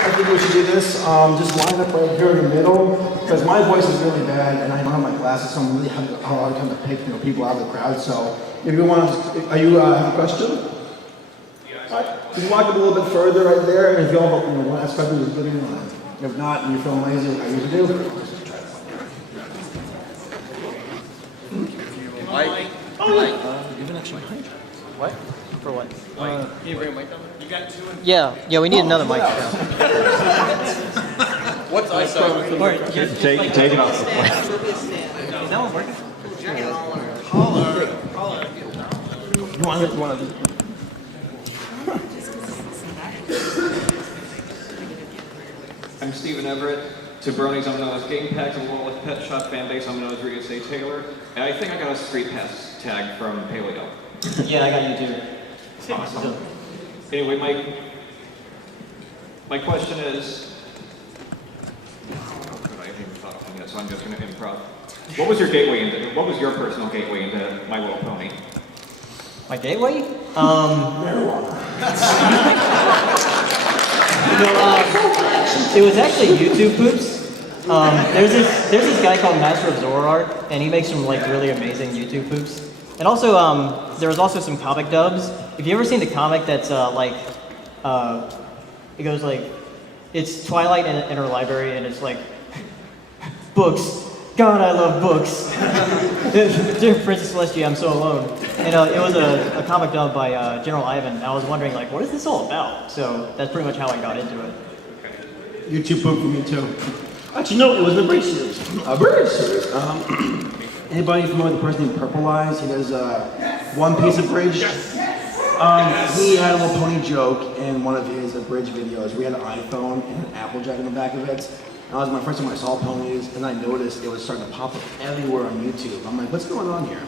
I think we should do this. Just line up right here in the middle, because my voice is really bad, and I don't have my glasses, so I'm really having a hard time to pick people out of the crowd. So, if you want, are you have a question? All right. Just walk a little bit further right there, and if you all want to ask questions, just put it in line. If not, and you're feeling lazy, like I usually do. Mike? Oh, yeah. You have an extra mic? What? For what? Can you bring a mic down? You got two? Yeah, we need another mic. What's eyesight? Take it off. Is that one working? You want to get one of these? I'm Stephen Everett. To Brony's, I'm known as Game Packs, and Wall with Pet Shop fan base, I'm known as Rita Say Taylor. And I think I got a street pass tag from Paleo. Yeah, I got you too. Awesome. Anyway, my question is, I haven't even thought of one yet, so I'm just going to improv. What was your personal gateway into My Little Pony? My gateway? It was actually YouTube poops. There's this guy called Master of Zoroark, and he makes some like really amazing YouTube poops. And also, there was also some comic dubs. If you ever seen the comic that's it goes like, it's Twilight in her library, and it's like, books. God, I love books. Dear Princess Celestia, I'm so alone. And it was a comic dub by General Ivan. And I was wondering, like, what is this all about? So that's pretty much how I got into it. YouTube poop for me too. Actually, no, it was the Bridge series. Bridge series. Anybody familiar with the person named Purple Eyes? He does One Piece of Bridge. He had a little pony joke in one of his Bridge videos. We had an iPhone and an Applejack in the back of it. That was my first time I saw ponies, and I noticed it was starting to pop up everywhere on YouTube. I'm like, what's going on here?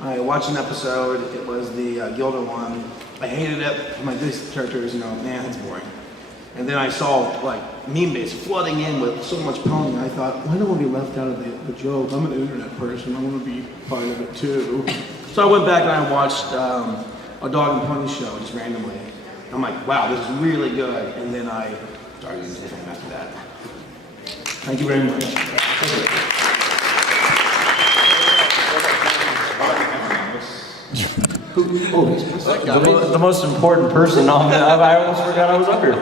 I watched an episode. It was the Gilda one. I hated it. I'm like, these characters, man, it's boring. And then I saw like meme base flooding in with so much pony. And I thought, why don't I be left out of the joke? I'm an internet person. I want to be part of it too. So I went back and I watched a dog and pony show just randomly. I'm like, wow, this is really good. And then I started using it after that. Thank you very much. The most important person on the, I almost forgot I was up here.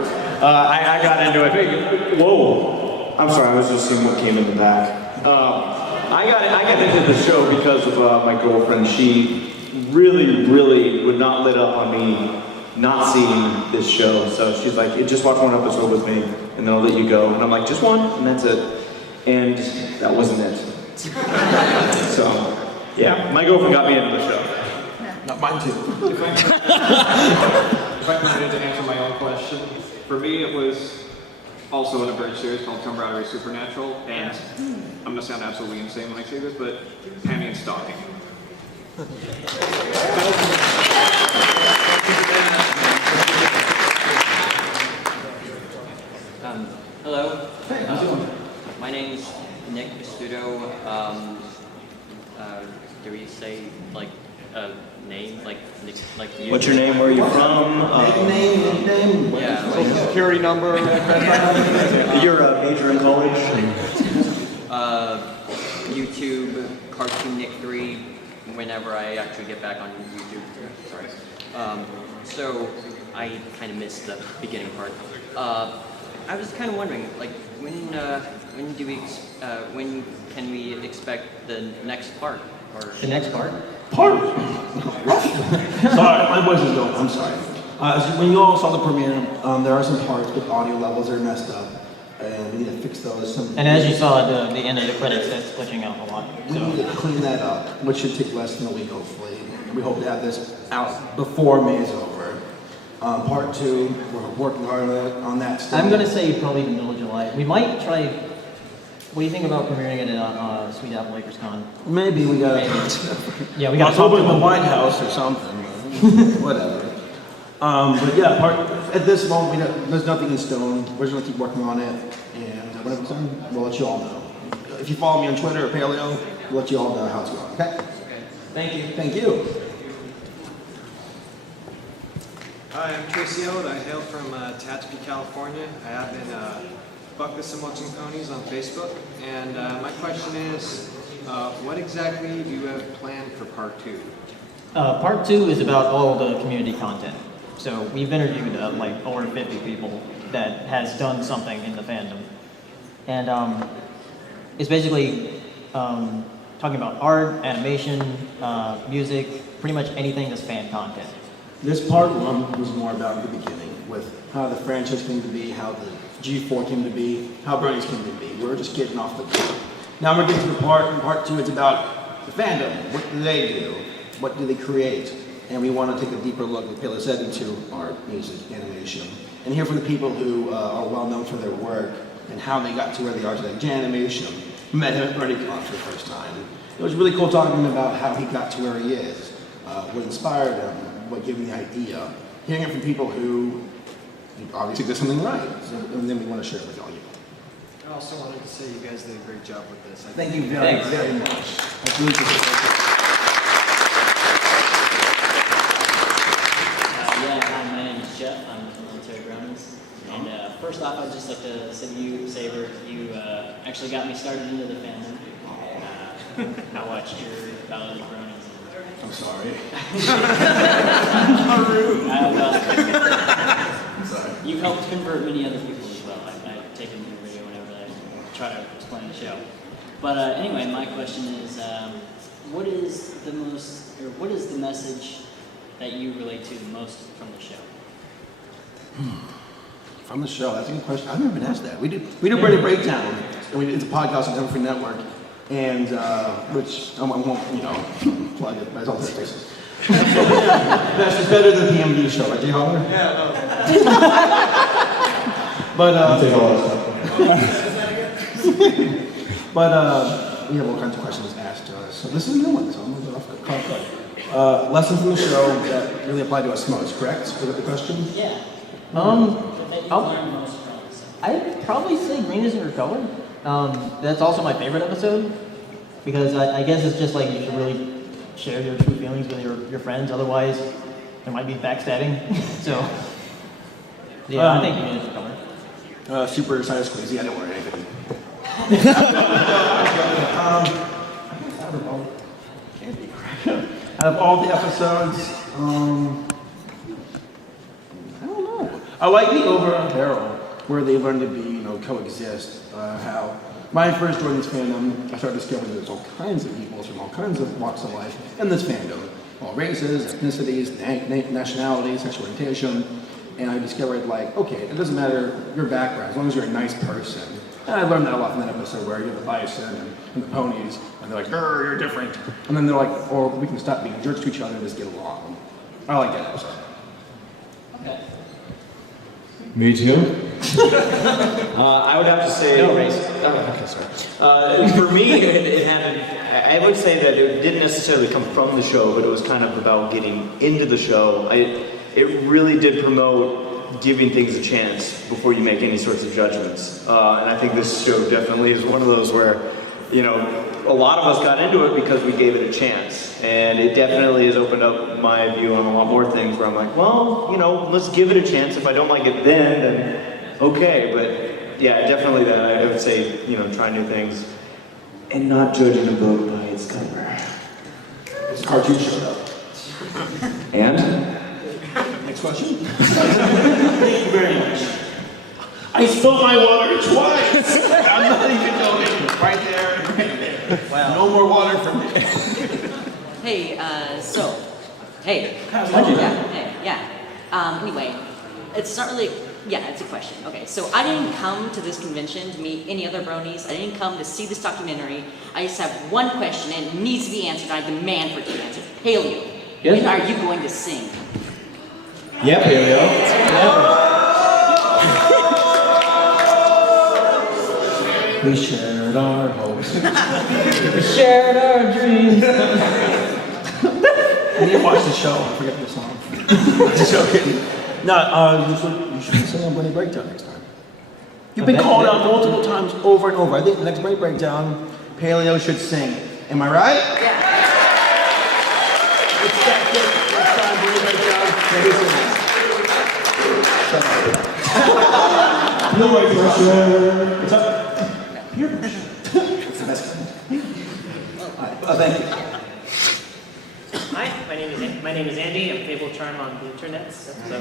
I got into it. Whoa. I'm sorry, I was just seeing what came in the back. I got into the show because of my girlfriend. She really would not let up on me not seeing this show. So she's like, just watch one episode with me and then I'll let you go. And I'm like, just one, and that's it. And that wasn't it. So, yeah, my girlfriend got me into the show. Not mine too. If I wanted to answer my own question, for me it was also in a Bridge series called Camaraderie Supernatural, and I'm gonna sound absolutely insane when I say this, but Hammy and Stocking. Hello. Hey, how's it going? My name's Nick Pistudo. Do we say like a name, like you? What's your name? Where are you from? Name. Yeah. Social security number. You're a major in college. YouTube, Cartoon Nick 3. Whenever I actually get back on YouTube. Sorry. So I kind of missed the beginning part. I was kind of wondering, like, when can we expect the next part? Or The next part? Part. Sorry, my voice is going. I'm sorry. When you all saw the premiere, there are some parts with audio levels that are messed up, and we need to fix those. And as you saw at the end of the credits, that's glitching out a lot. We need to clean that up, which should take less than a week, hopefully. We hope to have this out before May is over. Part 2, we're working hard on that still. I'm gonna say probably the middle of July. We might try. What do you think about premiering it at Sweet Apple Acres Con? Maybe we got. Yeah, we got. October in the White House or something. Whatever. But yeah, at this moment, there's nothing in stone. We're just gonna keep working on it, and whenever it's done, we'll let you all know. If you follow me on Twitter or Paleo, we'll let you all know how it's going. Okay? Thank you. Thank you. Hi, I'm Casey Ode. I hail from Tehachapi, California. I have been buckless and watching ponies on Facebook. And my question is, what exactly do you have planned for part 2? Part 2 is about all the community content. So we've interviewed like over 50 people that has done something in the fandom. And it's basically talking about art, animation, music, pretty much anything that's fan content. This part 1 was more about the beginning, with how the franchise came to be, how the G4 came to be, how Brony's came to be. We're just getting off the top. Now we're getting to the part 2, it's about the fandom. What do they do? What do they create? And we want to take a deeper look, like Pale said, into art, music, animation, and hear from the people who are well known for their work and how they got to where they are today. Jan Animation, met him at BronyCon for the first time. It was really cool talking about how he got to where he is, what inspired him, what gave him the idea. Hearing it from people who obviously did something right, so, and then we want to share it with all you. I also wanted to say you guys did a great job with this. Thank you very much. That's really cool. Hi, my name is Jeff. I'm from Military Bronies. And first off, I'd just like to say to you, Saber, you actually got me started into the fandom. I watched your Ballad of Bronies. I'm sorry. I'm sorry. You've helped convert many other people as well. I've taken your video whenever I try to explain the show. But anyway, my question is, what is the message that you relate to the most from the show? From the show, that's a good question. I've never been asked that. We do Brony Breakdown, and it's a podcast on Every Network, and which I won't, plug it, but it's all the places. It's better than the PMD show, right, Jay Holler? Yeah, no. But we have all kinds of questions asked to us. So this is a new one, so I'm going to go off the clock. Lessons from the show that really apply to us most, correct? Was that the question? Yeah. That you learned most from it, so. I'd probably say Green is your color. That's also my favorite episode because I guess it's just like you should really share your true feelings with your friends. Otherwise, there might be backstabbing. So, yeah, I think Green is your color. Super excited squeezy. I don't worry anything. Out of all the episodes, I don't know. I like the overall barrel where they learn to be, coexist. How when I first joined this fandom, I started discovering there's all kinds of people from all kinds of walks of life in this fandom, all races, ethnicities, nationalities, sexual orientation, and I discovered okay, it doesn't matter your background as long as you're a nice person. And I learned that a lot from that episode where you have the bison and the ponies, and they're like, "Grr, you're different," and then they're like, "Or we can stop being jerks to each other and just get along." I like that episode. Okay. Me too. I would have to say. No race. Okay, sorry. For me, it happened. I would say that it didn't necessarily come from the show, but it was kind of about getting into the show. It really did promote giving things a chance before you make any sorts of judgments. And I think this show definitely is one of those where, a lot of us got into it because we gave it a chance. And it definitely has opened up my view on a lot more things where I'm like, well, let's give it a chance. If I don't like it then okay. But yeah, definitely that. I would say, try new things and not judging a book by its cover. It's a cartoon show though. And? Next question. Thank you very much. I spilled my water twice. I'm not even joking. Right there. Wow. No more water for me. Hey, hey. Anyway, it's not really, it's a question. Okay, so I didn't come to this convention to meet any other bronies. I didn't come to see this documentary. I just have one question and it needs to be answered. I demand for it to be answered. Paleo, when are you going to sing? Yeah, Paleo. We shared our hopes. We shared our dreams. I need to watch the show. I forget the song. Just joking. No, you should sing on Brony Breakdown next time. You've been called out multiple times over and over. I think the next Brony Breakdown, Paleo should sing. Am I right? Yeah. Next time, Brony Breakdown, maybe sing. Blue ray pressure. What's up? Peer pressure. That's the best. Thank you. Hi, my name is Andy. I'm Fable Charm on the internet. So,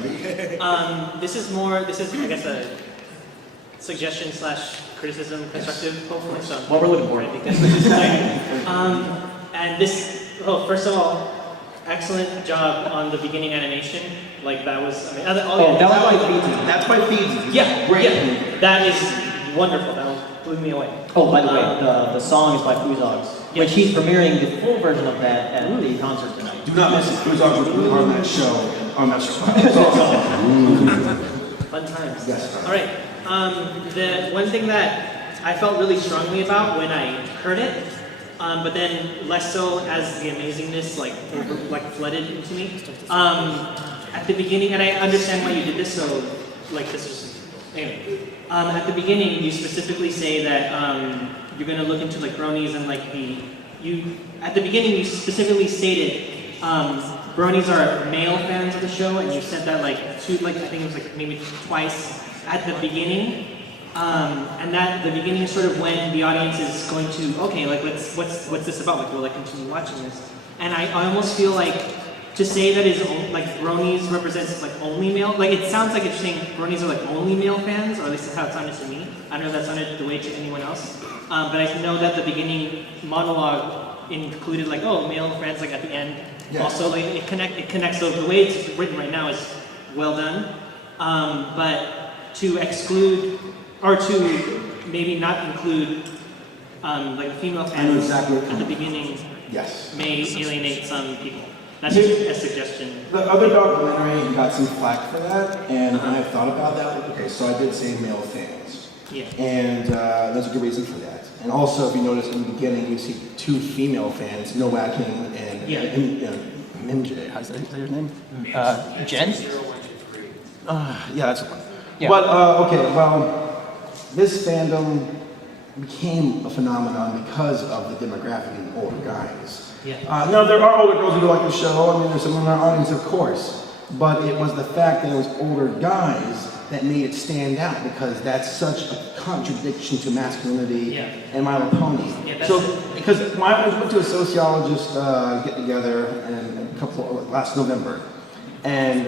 this is I guess a suggestion / criticism, constructive, hopefully. So What we're looking for. because this is and this. Oh, first of all, excellent job on the beginning animation. Like that was. I mean, That's by Feedsy. Yeah, Great. yeah, that is wonderful. That blew me away. Oh, by the way, the song is by Fuzogs, which he's premiering the full version of that at the concert tonight. Do not miss it. Who's on that show? On that show. Fun times. Yes. All right. The one thing that I felt really strongly about when I heard it, but then less so as the amazingness flooded into me. At the beginning, and I understand why you did this. So, this is anyway. At the beginning, you specifically say that you're going to look into bronies and At the beginning, you specifically stated bronies are male fans of the show, and you said that I think it was maybe twice at the beginning. And that the beginning is sort of when the audience is going to, okay, what's this about? Will I continue watching this? And I almost feel like to say that is bronies represents only male, it sounds like it's saying bronies are only male fans, or at least that's how it sounded to me. I don't know if that sounded the way to anyone else. But I know that the beginning monologue included male fans at the end. Yes. Also it connects, so the way it's written right now is well done. But to exclude or to maybe not include female fans at the beginning Yes. may alienate some people. That's just a suggestion. The other documentary got some flack for that, and I thought about that. Okay, so I did say male fans. Yeah. And there's a good reason for that. And also, if you notice in the beginning, you see two female fans, Noah King and Minjay. How's that your name? Jen? Yeah, that's the one. Yeah. But, okay, well, this fandom became a phenomenon because of the demographic of older guys. Yeah. No, there are older girls who like the show. I mean, there's some in our audience, of course. But it was the fact that it was older guys that made it stand out because that's such a contradiction to masculinity and My Little Pony. Yeah, so, because I went to a sociologist get together last November, and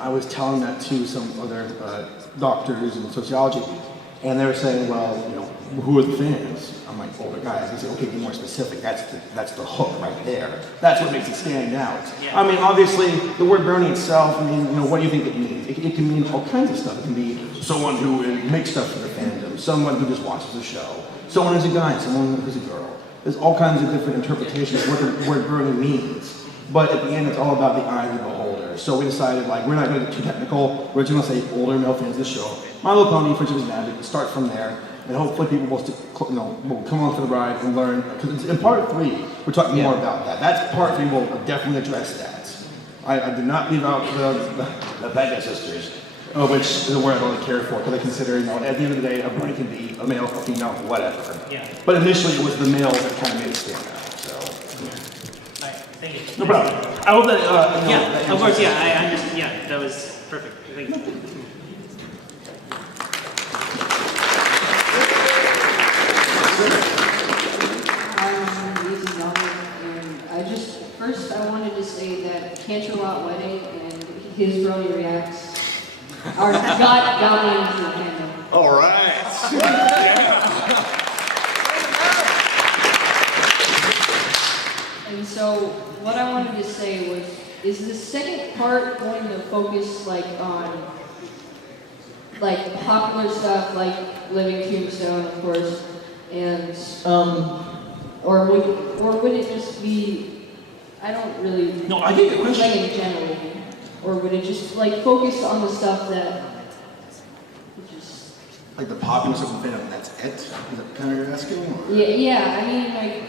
I was telling that to some other doctors in sociology, and they were saying, well, who are the fans? I'm like, older guys. They say, okay, be more specific. That's the hook right there. That's what makes it stand out. Yeah. I mean, obviously, the word Brony itself, what do you think it means? It can mean all kinds of stuff. It can be someone who makes stuff for the fandom, someone who just watches the show, someone who's a guy, someone who's a girl. There's all kinds of different interpretations of what the word Brony means. But at the end, it's all about the eye of the beholder. So we decided, we're not going to get too technical. We're just going to say older male fans of the show. My Little Pony, Friendship is Magic, start from there. And hopefully people will come on for the ride and learn. Because in part 3, we're talking more about that. That's part 3 will definitely address that. I did not leave out the Vega sisters, which is a word I don't really care for, because I consider, at the end of the day, a Brony can be a male, a female, whatever. Yeah. But initially it was the males that kind of made it stand out. So. All right, thank you. No problem. I hope that. Of course, I understand. Yeah, that was perfect. Thank you. First, I wanted to say that Canterlot Wedding and his Brony Reacts got me into the fandom. All right. And so, what I wanted to say was, is the second part going to focus on popular stuff like Living Tombstone, of course, and or would it just be? I don't really. No, I get your question. In general, or would it just focus on the stuff that? Just. Like the popular stuff in fandom, that's it? Is that kind of you're asking? Or? Yeah. I mean,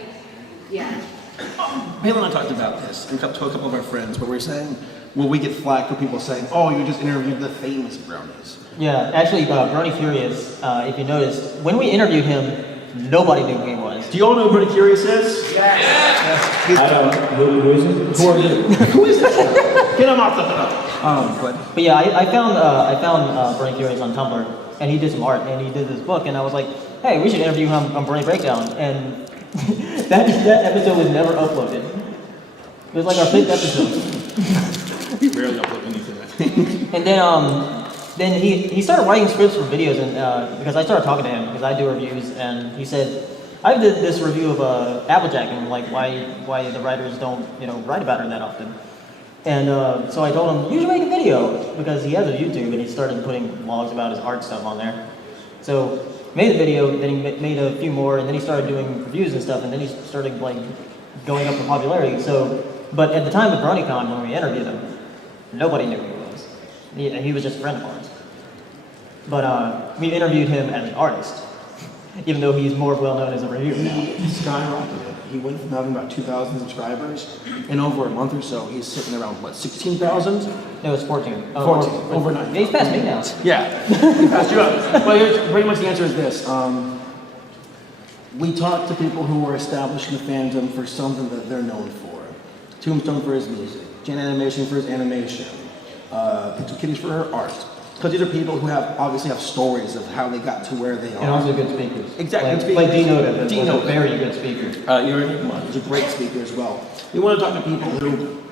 yeah. Pale and I talked about this and to a couple of our friends, but we're saying, will we get flack for people saying, oh, you just interviewed the famous bronies? Yeah, actually, Brony Furious, if you noticed, when we interviewed him, nobody knew who he was. Do you all know who Brony Curious is? I don't. Who is it? Who are you? Who is this? Get him off the But yeah, I found Brony Curious on Tumblr, and he did some art, and he did this book, and I was like, hey, we should interview him on Brony Breakdown, and that episode was never uploaded. It was like our 5th episode. We barely upload anything, I think. And then he started writing scripts for videos, and because I started talking to him, because I do reviews, and he said, I did this review of Applejack, and like why the writers don't write about her that often. And so I told him, you should make a video, because he has a YouTube, and he started putting vlogs about his art stuff on there. So made the video, then he made a few more, and then he started doing reviews and stuff, and then he started like going up in popularity. So, but at the time of BronyCon, when we interviewed him, nobody knew who he was. He was just a friend of ours. But we interviewed him as an artist, even though he's more well known as a reviewer now. He skyrocketed. He went from having about 2,000 subscribers, in over a month or so, he's sitting around, what, 16,000? No, it's 14. 14, overnight. He's past me now. Yeah, he passed you up. Well, here's pretty much the answer is this. We talked to people who were established in the fandom for something that they're known for. Tombstone for his music, Jan Animation for his animation, Pixel Kitties for her art. Because these are people who obviously have stories of how they got to where they are. And also good speakers. Exactly. Like Dino was a very good speaker. He's a great speaker as well. We want to talk to people who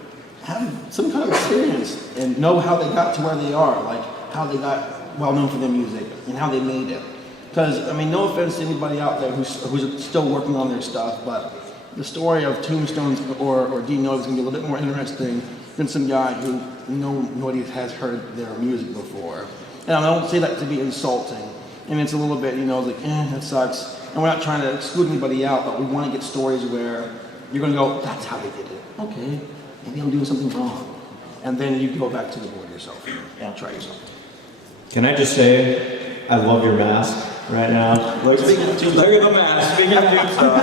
have some kind of experience and know how they got to where they are, like how they got well known for their music and how they made it. Because, I mean, no offense to anybody out there who's still working on their stuff, but the story of Tombstones or Dino is going to be a little bit more interesting than some guy who nobody has heard their music before. And I don't say that to be insulting. I mean, it's a little bit, like, that sucks. And we're not trying to exclude anybody out, but we want to get stories where you're going to go, that's how they did it. Okay, maybe I'm doing something wrong. And then you go back to the board yourself and try yourself. Can I just say, I love your mask right now. Look at the mask. Speaking of Tombstone.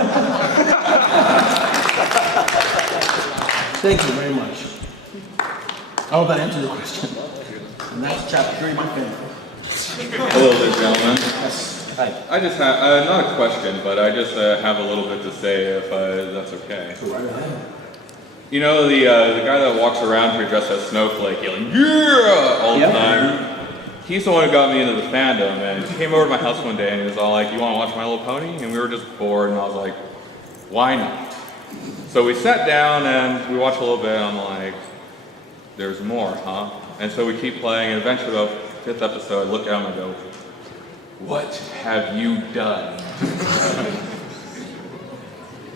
Thank you very much. I hope that answered the question. And that's chapter 3, my favorite. Hello there, gentlemen. Yes. Hi. I just have, not a question, but I just have a little bit to say if that's okay. You know, the guy that walks around here dressed as Snowflake yelling, yeah, all the time. He's the one who got me into the fandom, and he came over to my house one day and he was all like, you want to watch My Little Pony? And we were just bored, and I was like, why not? So we sat down and we watched a little bit, and I'm like, there's more, huh? And so we keep playing, and eventually about 5th episode, I look at him and I go, what have you done?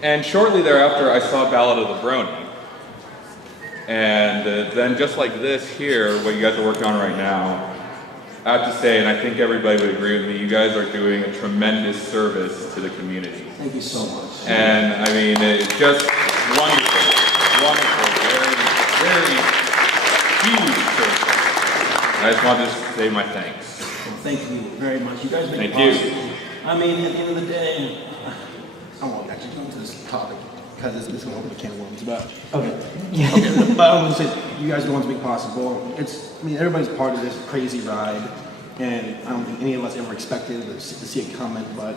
And shortly thereafter, I saw Ballad of the Brony. And then just like this here, what you guys are working on right now, I have to say, and I think everybody would agree with me, you guys are doing a tremendous service to the community. Thank you so much. And I mean, it's just wonderful, very, very huge service. I just wanted to say my thanks. Well, thank you very much. You guys make it Thank possible. you. I mean, at the end of the day, I won't actually go into this topic because it's going to open a can of worms about. Okay. Okay, but I want to say, you guys are the ones to make possible. I mean, everybody's part of this crazy ride, and I don't think any of us ever expected to see it coming, but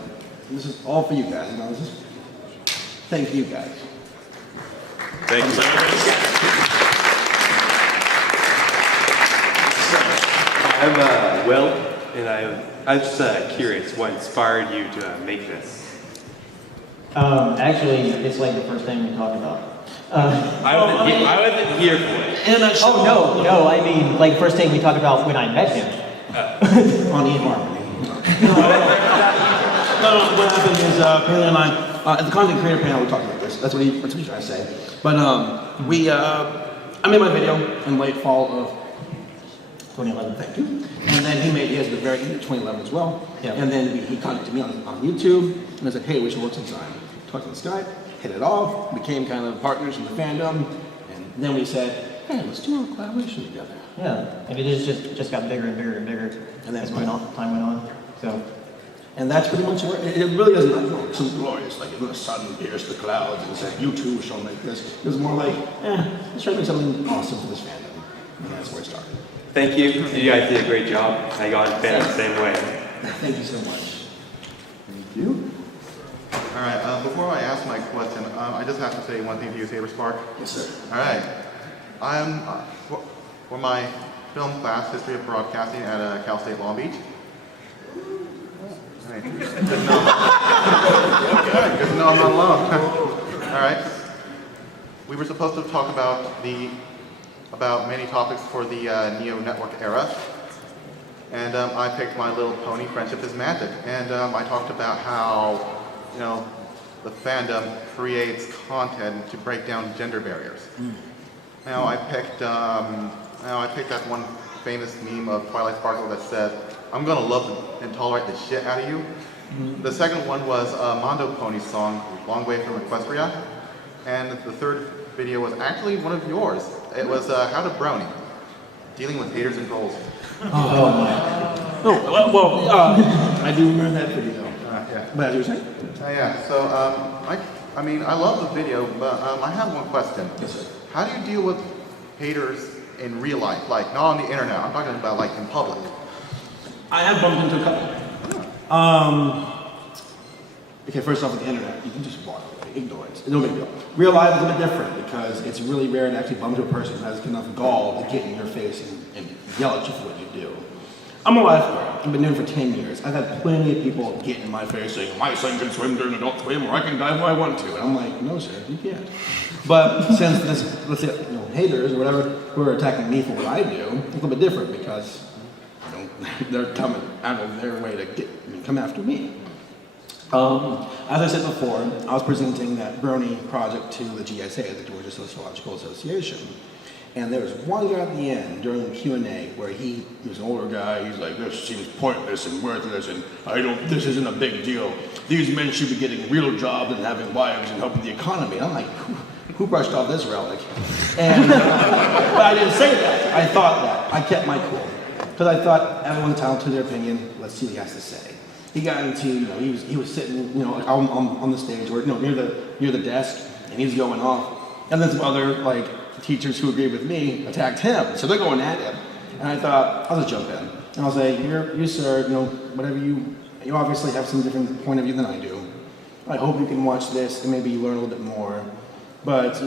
this is all for you guys. Thank you guys. Thank you. I'm Will, and I'm just curious, what inspired you to make this? Actually, it's like the first thing we talked about. I wasn't here for it. Oh, no, I mean, like, first thing we talked about when I met him. On eHarmony. No, what happened is, Paleo and I, at the content creator panel, we talked about this. That's what he's trying to say. But I made my video in late fall of 2011, thank you. And then he has the very end of 2011 as well. Yeah. And then he contacted me on YouTube, and I said, hey, we should work sometime. Talked on Skype, hit it off, became kind of partners in the fandom, and then we said, hey, let's do a collaboration together. Yeah, and it just got bigger and bigger and bigger And as time went on. So, and that's pretty much where it really doesn't look so glorious, like the sun pierced the clouds and said, you too shall make this. It was more like, let's try to make something awesome for this fandom. And that's where it started. Thank you. You guys did a great job. I got fans the same way. Thank you so much. Thank you. before I ask my question, I just have to say one thing to you, Saberspark. Yes, sir. All right. I'm for my film class, History of Broadcasting at Cal State Long Beach. All right. Good to know. Okay, good to know I'm not alone. All right. We were supposed to talk about many topics for the Neo Network era. And I picked My Little Pony, Friendship is Magic. And I talked about how, the fandom creates content to break down gender barriers. Now I picked that one famous meme of Twilight Sparkle that said, "I'm gonna love and tolerate the shit out of you." The second one was Mondo Pony's song, Long Way from Equestria. And the third video was actually one of yours. It was How to Brony, dealing with haters and trolls. Oh my. I do remember that video. Yeah. But as you were saying? Yeah, so I mean, I love the video, but I have one question. Yes, sir. How do you deal with haters in real life? Like, not on the internet, I'm talking about like in public. I have bumped into a couple. Okay, first off, with the internet, you can just walk away, ignore it. It's no big deal. Real life is a bit different because it's really rare to actually bump into a person who has enough gall to get in your face and yell at you for what you do. I'm a lifeguard. I've been doing it for 10 years. I've had plenty of people get in my face saying, "My son can swim during adult swim, or I can dive when I want to." And I'm like, "No, sir, you can't." But since this, let's say, haters or whatever, who are attacking me for what I do, it's a little bit different because they're coming out of their way to come after me. As I said before, I was presenting that Brony project to the GSA, the Georgia Sociological Association. And there was one guy at the end during the Q&A where he was an older guy. He's like, "This seems pointless and worthless, and this isn't a big deal. These men should be getting real jobs and having wives and helping the economy." And I'm like, who brushed off this relic? And, but I didn't say that. I thought that. I kept my cool. Because I thought everyone's entitled to their opinion. Let's see what he has to say. He got into, he was sitting, on the stage or near the desk, and he was going off. And then some other teachers who agreed with me attacked him, so they're going at him. And I thought, I'll just jump in. And I'll say, you sir, whatever you obviously have some different point of view than I do. I hope you can watch this and maybe learn a little bit more. But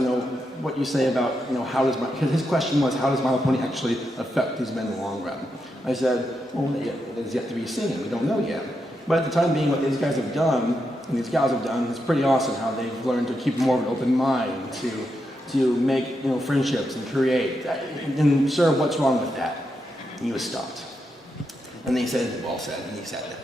what you say about because his question was, how does My Little Pony actually affect these men in the long run? I said, well, it is yet to be seen. We don't know yet. But at the time being, what these guys have done and these gals have done, it's pretty awesome how they've learned to keep more of an open mind, to make friendships and create. And sir, what's wrong with that? And he was stopped. And they said, well said, and he said it.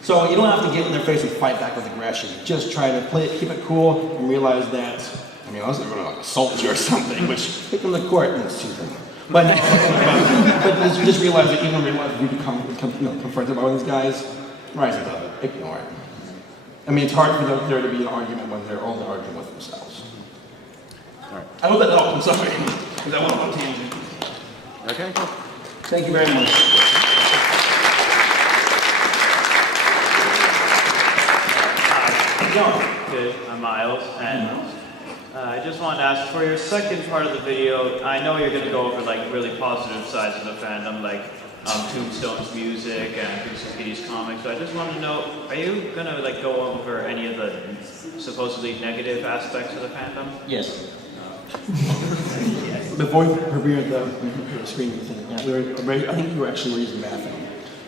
So you don't have to get in their face and fight back with aggression. Just try to keep it cool and realize that, I wasn't going to assault you or something, which take them to court and sue them. But just realize that even if you become confronted by one of these guys, rise above it, ignore it. It's hard for there to be an argument when they're only arguing with themselves. All right. I hope that helped. I'm sorry, because I went on a tangent. Okay, cool. Thank you very much. Good, I'm Miles, and I just wanted to ask, for your second part of the video, I know you're going to go over really positive sides of the fandom, like Tombstone's music and Pixel Kitty's comics, so I just wanted to know, are you going to go over any of the supposedly negative aspects of the fandom? Yes. Before we prepared the screen thing, I think you were actually using the bathroom.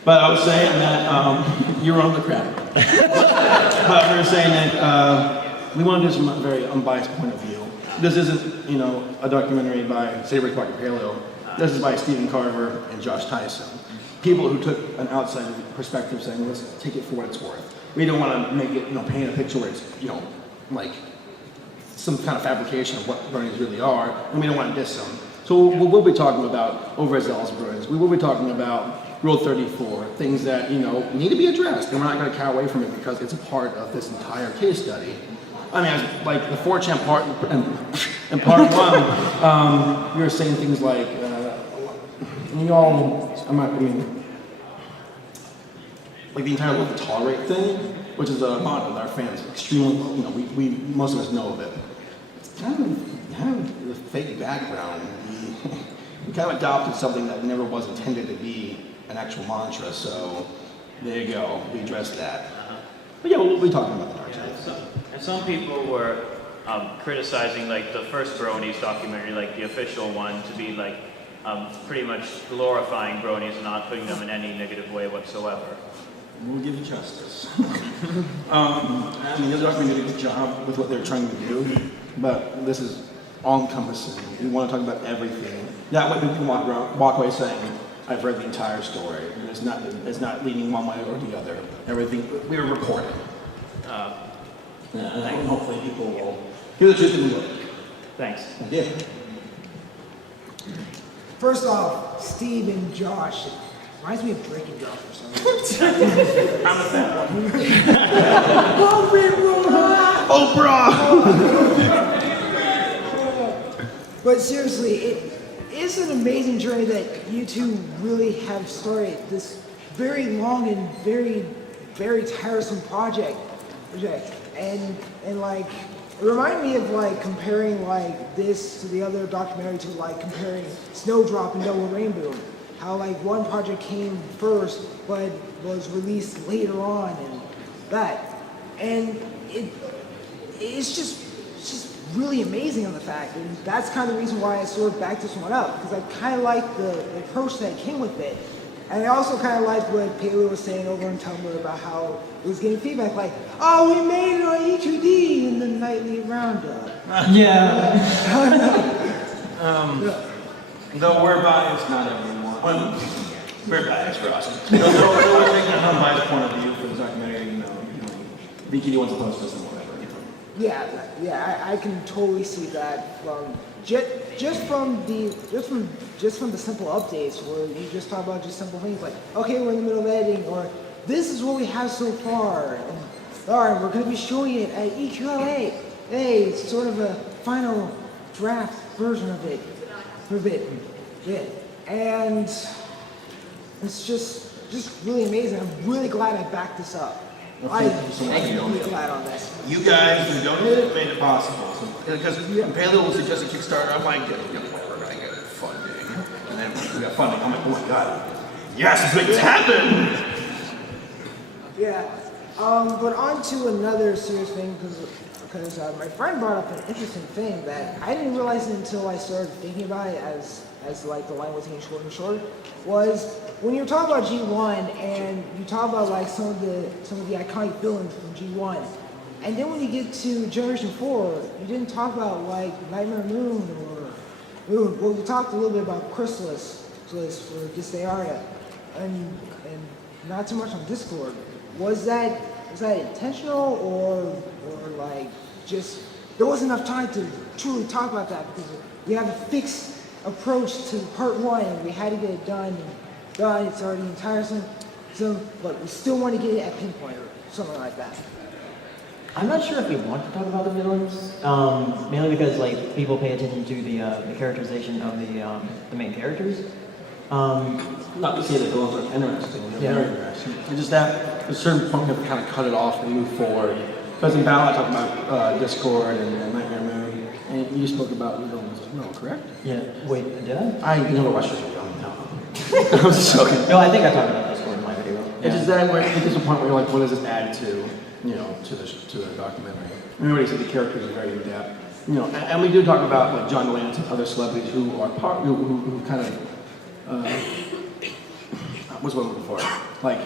But I was saying that you were on the crap. But we were saying that we want to do some very unbiased point of view. This isn't, a documentary by Saberspark and Paleo. This is by Stephen Carver and Josh Tyson. People who took an outside perspective saying, let's take it for what it's worth. We don't want to make it, paint a picture where it's, some kind of fabrication of what Bronies really are, and we don't want to diss them. So we'll be talking about overzealous Bronies. We will be talking about Rule 34, things that, need to be addressed, and we're not going to cower away from it because it's a part of this entire case study. Like the 4chan part in part one, we were saying things like, like the entire love to tolerate thing, which is a motto that our fans extremely, we most of us know of it. It's kind of the fake background. We kind of adopted something that never was intended to be an actual mantra, so there you go, we addressed that. But yeah, we'll be talking about the dark side. And some people were criticizing like the first Bronies documentary, like the official one, to be like pretty much glorifying Bronies and not putting them in any negative way whatsoever. We'll give you justice. I mean, this documentary did a good job with what they're trying to do, but this is all-encompassing. We want to talk about everything. That way we can walk away saying, I've read the entire story. And it's not leaning one way or the other. Everything, we're recording. And hopefully people will hear the truth and look. Thanks. Yeah. First off, Steve and Josh, it reminds me of Drake and Josh for some reason. I'm a fan. But seriously, it is an amazing journey that you two really have started. This very long and very, very tiresome project. And like, it reminded me of like comparing like this to the other documentary to like comparing Snowdrop and Double Rainbow. How like one project came first but was released later on and that. And it's just really amazing on the fact, and that's kind of the reason why I sort of backed this one up, because I kind of like the approach that came with it. And I also kind of like what Paleo was saying over on Tumblr about how it was getting feedback like, oh, we made it on E2D in the nightly roundup. Yeah. Though we're biased, not everyone. Well, we're biased for us. Though we're taking an unbiased point of view for the documentary, BKD wants to post this and whatever. Yeah, I can totally see that from just from the simple updates where you just talk about just simple things like, okay, we're in the middle of editing, or this is what we have so far, and all right, we're going to be showing it at EQLA. Hey, it's sort of a final draft version of it for a bit. Yeah. And it's just really amazing. I'm really glad I backed this up. I'm really glad on that. You guys who donated made it possible. Because Paleo suggested Kickstarter, I'm like, whatever, I get funding. And then we got funding. I'm like, oh my god, yes, let's make this happen! Yeah. But on to another serious thing, because my friend brought up an interesting thing that I didn't realize it until I started thinking about it as like the line was getting shorter and shorter, was when you talk about G1 and you talk about like some of the iconic villains from G1, and then when you get to Generation 4, you didn't talk about like Nightmare Moon well, we talked a little bit about Chrysalis for Dysteria, and not too much on Discord. Was that intentional or like just there wasn't enough time to truly talk about that because we have a fixed approach to part 1 and we had to get it done. It's already tiresome. So, but we still want to get it at pinpoint or something like that. I'm not sure if we want to talk about the villains, mainly because like people pay attention to the characterization of the main characters. Not to say that villains are interesting, they're very interesting. It's just that at a certain point we have to kind of cut it off and move forward. Because in Battle I talked about Discord and Nightmare Moon, and you spoke about villains as well, correct? Yeah, wait, did I? You know the Russians are young now. I'm just joking. No, I think I talked about Discord in my video. It's just that where it gets to a point where you're like, what does this add to, to the documentary? We already said the characters are very in depth, and we do talk about like John Lance and other celebrities who are who kind of what's one looking for? Like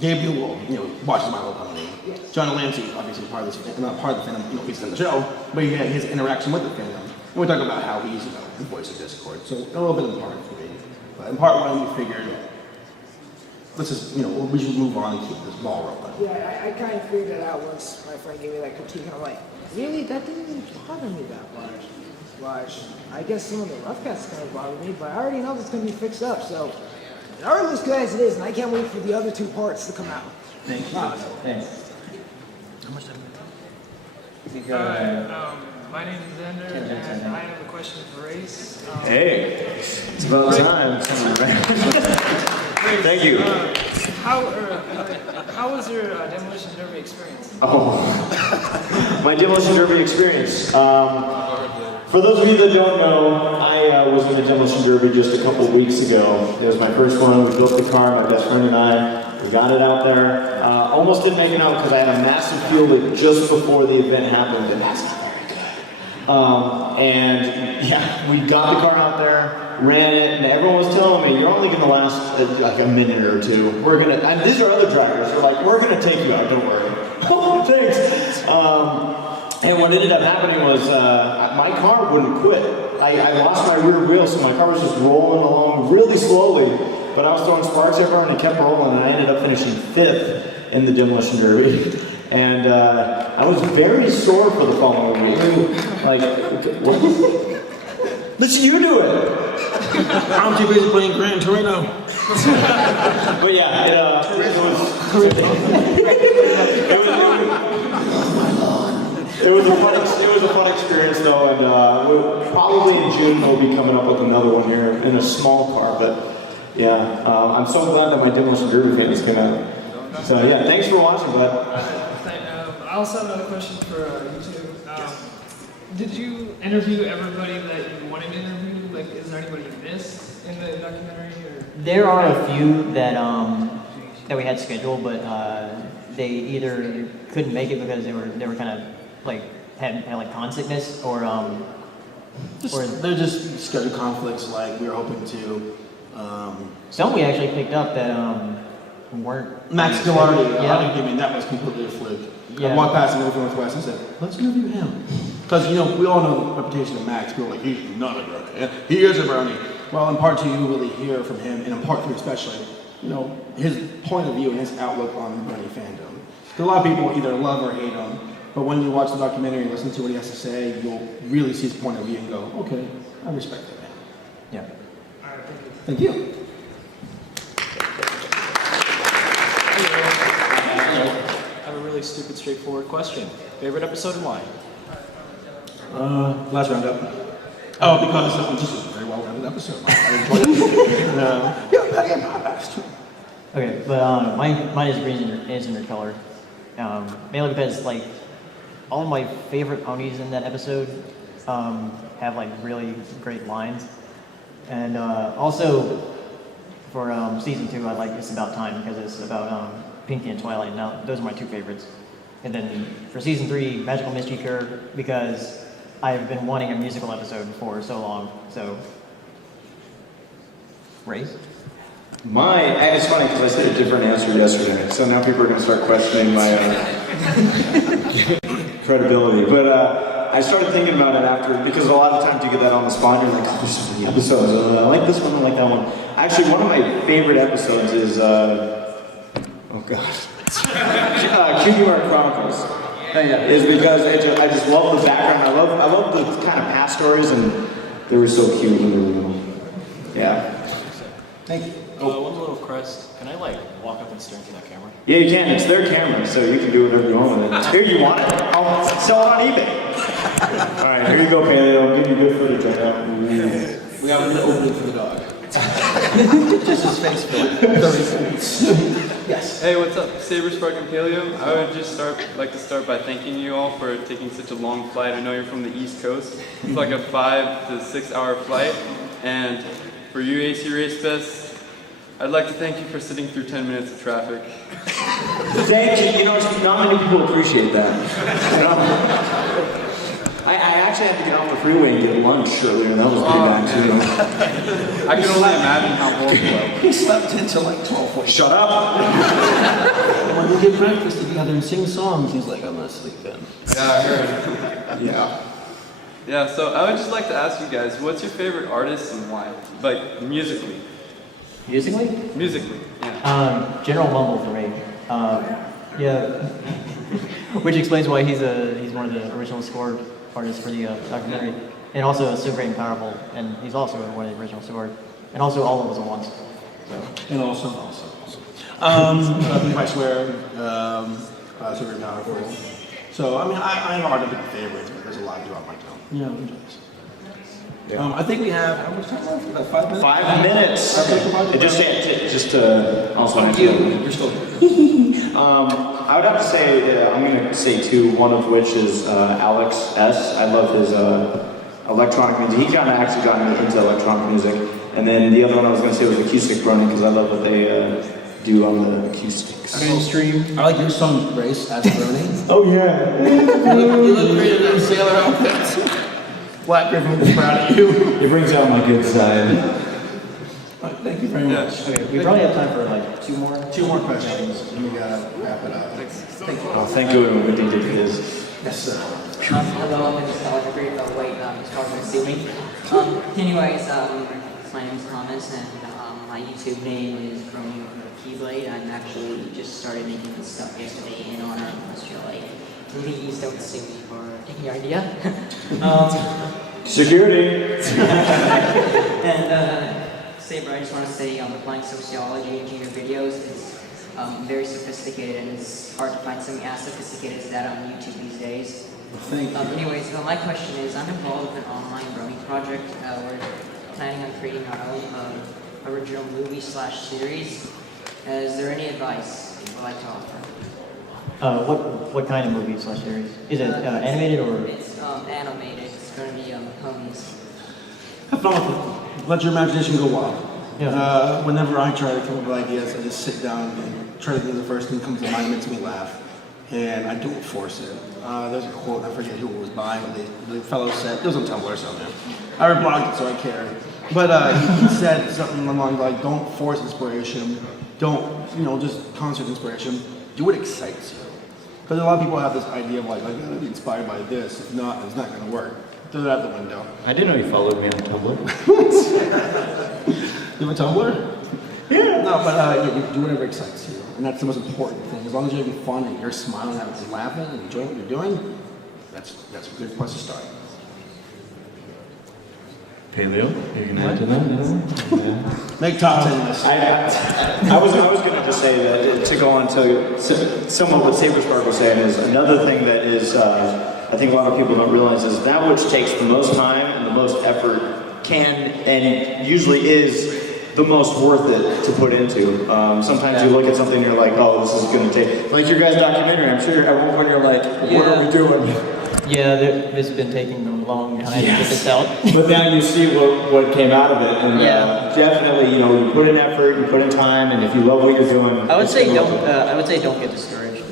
Gabriel, watches My Little Pony. Yes. John Lancey, obviously part of this, not part of the fandom, he's in the show, but he had his interaction with the fandom. And we talk about how he's, the voice of Discord. So a little bit in part for me. But in part 1, we figured, let's just, we should move on and keep this ball rolling. Yeah, I kind of figured it out once my friend gave me that critique. I'm like, really? That didn't even bother me that much. I guess some of the rough cuts kind of bothered me, but I already know it's going to be fixed up, so it already looks good as it is, and I can't wait for the other 2 parts to come out. Thank you. Thanks. How much time? My name is Xander, and I have a question for Race. Hey, it's about time. Thank you. How was your Demolition Derby experience? Oh, my Demolition Derby experience. For those of you that don't know, I was in a Demolition Derby just a couple weeks ago. It was my first one. We built the car, my best friend and I. We got it out there. Almost didn't make it out because I had a massive field it just before the event happened, and that's not very good. And yeah, we got the car out there, ran it, and everyone was telling me, you're only going to last like a minute or two. We're going to, and these are other drivers, they're like, we're going to take you out, don't worry. Oh, thanks. And what ended up happening was my car wouldn't quit. I lost my rear wheel, so my car was just rolling along really slowly, but I was throwing sparks everywhere and it kept rolling, and I ended up finishing 5th in the demolition derby. And I was very sore for the following week. Like, okay, what? Let's you do it! I'm too busy playing Gran Torino. But yeah, it was a fun experience though, and probably in June we'll be coming up with another one here in a small car. But yeah, I'm so glad that my demolition derby fans came out. So yeah, thanks for watching, bud. I also have another question for YouTube. Did you interview everybody that you wanted to interview? Like, is there anybody you missed in the documentary? Or? There are a few that that we had scheduled, but they either couldn't make it because they were kind of like had like con sickness, or they're just schedule conflicts. Like we were hoping to. Some we actually picked up that weren't. Max Gilardi, yeah. I mean that was completely a fluke. Yeah. I walked past him over Northwest and said, "Let's interview him," because we all know the reputation of Max. People are like, "He's not a Brony. He is a Brony." Well, in part 2, you really hear from him, and in part 3 especially, his point of view and his outlook on Brony fandom. A lot of people either love or hate him, but when you watch the documentary and listen to what he has to say, you'll really see his point of view and go, "Okay, I respect that man." Yeah. All right, thank you. I have a really stupid, straightforward question. Favorite episode and why? Last roundup. Oh, because this was a very well-rounded episode. I enjoyed it. Okay, but mine is green is intercolored. Mainly because like all of my favorite ponies in that episode have like really great lines, and also for season 2, I like It's About Time because it's about Pinky and Twilight. Now those are my 2 favorites. And then for season 3, Magical Mystery Cure, because I've been wanting a musical episode for so long. So, Race? It's funny because I said a different answer yesterday, so now people are going to start questioning my credibility. But I started thinking about it after, because a lot of times you get that on the spot, and you're like, oh, there's so many episodes. I like this one, I like that one. Actually, one of my favorite episodes is, QUR Chronicles. Is because I just love the background. I love the kind of past stories, and they were so cute when they were little. Yeah. Thank you. One little crest. Can I walk up and stare into that camera? Yeah, you can. It's their camera, so you can do whatever you want with it. Here, you want it? I'll sell it on eBay. All right, here you go, Paleo. I'll give you good footage right now. We got an opening for the dog. Just his face for 30 seconds. Yes. Hey, what's up? Saberspark and Paleo. I would just like to start by thanking you all for taking such a long flight. I know you're from the East Coast. It's like a 5 to 6 hour flight. And for you, AC Race Fest, I'd like to thank you for sitting through 10 minutes of traffic. Thank you. Not many people appreciate that. I actually had to get off the freeway and get lunch earlier, and that was pretty bad too. I can only imagine how bold you were. He slept until like 12:40. Shut up! When we get breakfast together and sing songs, he's like, I'm not sleeping. Yeah, I heard. Yeah. Yeah, so I would just like to ask you guys, what's your favorite artist and why? Like, musically. Musically? Musically, yeah. General Mumble for me. Yeah. Which explains why he's one of the original score artists for the documentary, and also So Great and Powerful, and he's also one of the original score, and also All of Us at Once. So. And also. I swear, So Great and Powerful. So I mean, I have a hard time picking favorites, but there's a lot to do on my own. Yeah, I'm enjoying this. I think we have, how much time left? About 5 minutes? 5 minutes. Just to also You're still here. I would have to say, I'm going to say 2, one of which is Alex S. I love his electronic music. He kind of actually got me into electronic music. And then the other one I was going to say was Acoustic Brony, because I love what do on the acoustics stream. I like your song, Grace, as Brony. Oh yeah. You look great in that sailor outfit. Black Griffin is proud of you. It brings out my good side. Thank you very much. Okay, we probably have time for like two more questions, and we gotta wrap it up. Thank you. Oh, thank you, and we did this. Yes, sir. Hello, I'm in the college grade. Oh, wait, it's probably assuming. Anyways, my name is Thomas, and my YouTube name is Brony Keyblade. I'm actually just started making this stuff yesterday in honor of Australia. Please don't sue me for taking your idea. Security. And Saber, I just want to say, applying sociology into your videos is very sophisticated, and it's hard to find something as sophisticated as that on YouTube these days. Thank you. Anyways, my question is, I'm involved with an online Brony project. We're planning on creating our own original movie/series. Is there any advice you'd like to offer? What kind of movie/series? Is it animated or? It's animated. It's going to be ponies. Have fun with it. Let your imagination go wild. Yeah. Whenever I try to come up with ideas, I just sit down and try to think of the first thing that comes to mind, makes me laugh, and I don't force it. There's a quote, I forget who it was by, but the fellow said, it was on Tumblr or something. I reblogged it, so I care. But he said something along like, don't force inspiration, don't, just constant inspiration, do what excites you. Because a lot of people have this idea of like, I gotta be inspired by this, if not, it's not gonna work. Throw it out the window. I didn't know you followed me on Tumblr. You have a Tumblr? Yeah. No, but you do whatever excites you. And that's the most important thing. As long as you're having fun and you're smiling and laughing and enjoying what you're doing, that's a good place to start. Paleo, you can add to that? Make top 10 lists. I was going to just say that to go on to somewhat what Saberspark was saying is another thing that is I think a lot of people don't realize is that which takes the most time and the most effort can and usually is the most worth it to put into. Sometimes you look at something and you're like, oh, this is going to take, like your guys' documentary, I'm sure at one point you're like, what are we doing? Yeah, it's been taking a long time to get this out. But now you see what came out of it, and definitely, you put in effort, you put in time, and if you love what you're doing, I would say don't get discouraged.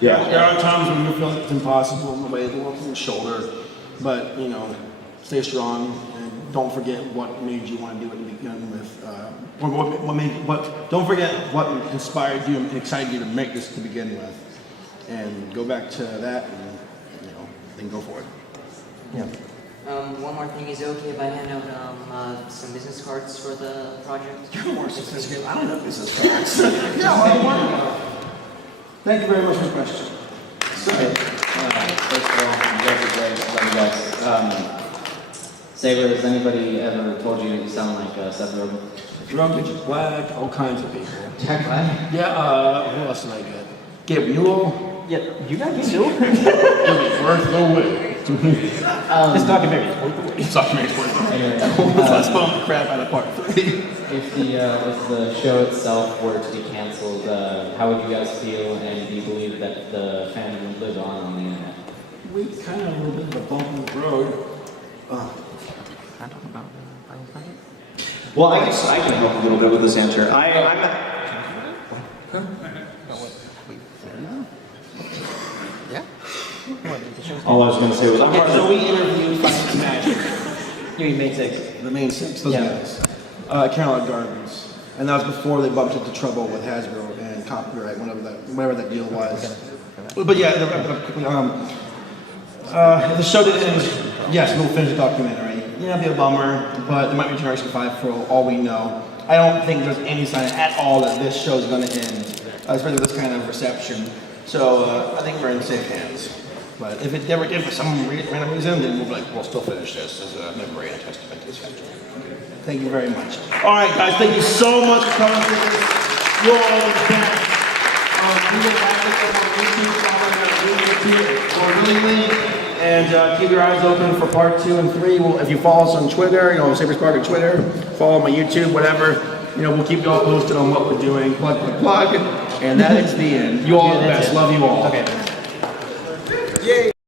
Yeah. There are times when you feel like it's impossible in the way of the world from your shoulder, but stay strong and don't forget what made you want to do it to begin with. Don't forget what inspired you and excited you to make this to begin with, and go back to that and then go for it. Yeah. One more thing, is it okay if I hand out some business cards for the project? You're more sophisticated. I don't know business cards. Thank you very much for the question. First of all, you guys are great. Love you guys. Saber, has anybody ever told you you sound like Seth Rogen? Rogen, Black, all kinds of people. Jack Black? Yeah, who else did I get? Gabe Newell. Yeah, you got me too. It was worth the wait. This documentary is worth the wait. This documentary is worth the wait. Anyway, Let's bump the crap out of part 3. If the show itself were to be canceled, how would you guys feel, and do you believe that the fandom would live on the internet? We kind of have a little bit of a bump in the road. Well, I guess I can help a little bit with this answer. All I was going to say was, I'm part of so we interviewed Magic. You mean Main 6? The Main 6, those guys. Carolina Gardens. And that was before they bumped into trouble with Hasbro and copyright, whatever that deal was. But yeah, the show did end. Yes, we'll finish the documentary. Yeah, it'll be a bummer, but there might be Generation 5 for all we know. I don't think there's any sign at all that this show is going to end, especially with this kind of reception. So I think we're in safe hands. But if it ever did for some random reason, then we'll still finish this as a memory and a testament to this country. Thank you very much. All right, guys, thank you so much for coming to this. You're all the best. We will have this on YouTube, and keep your eyes open for part 2 and 3. If you follow us on Twitter, Saberspark on Twitter, follow my YouTube, whatever. We'll keep you all posted on what we're doing. Plug, plug, plug. And that is the end. You all are the best. Love you all. Okay. Yay.